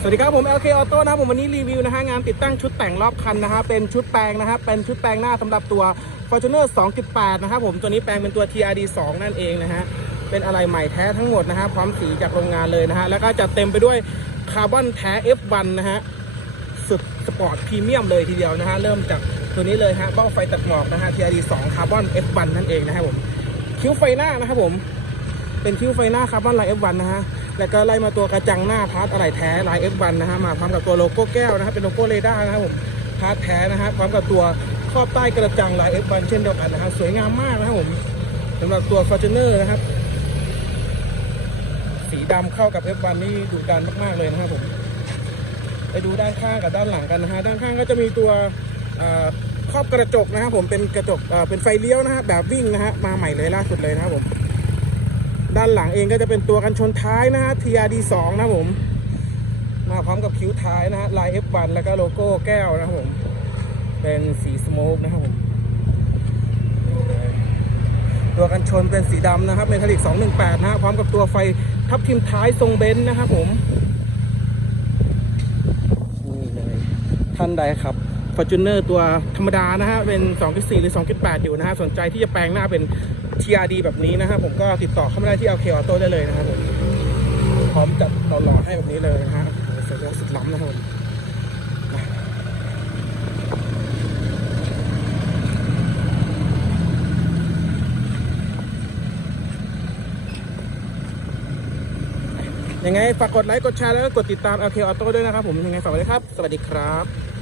สวัสดีครับผม LK Auto นะครับผมวันนี้รีวิวนะฮะงานติดตั้งชุดแต่งรอบคันนะฮะเป็นชุดแปลงนะครับเป็นชุดแปลงหน้าสำหรับตัว Fortuner 2.8 นะครับผมตัวนี้แปลงเป็นตัว TRD 2 นั่นเองนะฮะเป็นอะไรใหม่แท้ทั้งหมดนะฮะพร้อมสีจากโรงงานเลยนะฮะแล้วก็จัดเต็มไปด้วยคาร์บอนแท้ F1 นะฮะสุดสปอร์ตพรีเมียมเลยทีเดียวนะฮะเริ่มจากตัวนี้เลยฮะเบ้าไฟตัดหมอกนะฮะ TRD 2คาร์บอน F1 นั่นเองนะครับผมคิ้วไฟหน้านะครับผมเป็นคิ้วไฟหน้าคาร์บอนลาย F1 นะฮะ แล้วก็ไล่มาตัวกระจังหน้าพาร์ทอะไรแท้ลาย F1 นะฮะมาพร้อมกับตัวโลโก้แก้วนะครับเป็นโลโก้เรดาร์นะครับผมพาร์ทแท้นะฮะพร้อมกับตัวครอบใต้กระจังลาย F1 เช่นเดียวกันนะครับสวยงามมากนะครับผมสำหรับตัว Fortuner นะครับ สีดำเข้ากับ F1 นี่ดุดันมากๆเลยนะครับผมไปดูด้านข้างกับด้านหลังกันนะฮะด้านข้างก็จะมีตัวครอบกระจกนะครับผมเป็นกระจกเป็นไฟเลี้ยวนะฮะแบบวิ่งนะฮะมาใหม่เลยล่าสุดเลยนะครับผม ด้านหลังเองก็จะเป็นตัวกันชนท้ายนะฮะ TRD 2 นะผม มาพร้อมกับคิ้วท้ายนะฮะลาย F1 แล้วก็โลโก้แก้วนะครับผม เป็นสีสโมกนะครับผม ตัวกันชนเป็นสีดำนะครับเมทัลลิก 218 นะฮะ พร้อมกับตัวไฟทับทิมท้ายทรงเบนซ์นะครับผม นี่เลย ท่านใดครับ Fortuner ตัวธรรมดานะฮะ เป็น 2.4 หรือ 2.8 อยู่นะฮะ สนใจที่จะแปลงหน้าเป็น TRD แบบนี้นะฮะ ผมก็ติดต่อเข้ามาได้ที่ LK Auto ได้เลยนะครับผมพร้อมจัดหล่อๆให้แบบนี้เลยนะฮะสุดยอดสุดล้ำนะครับผมยังไง ฝากกดไลค์ กดแชร์ แล้วก็กดติดตาม LK Auto ด้วยนะครับผม ยังไงฝากไว้ด้วยครับ สวัสดีครับ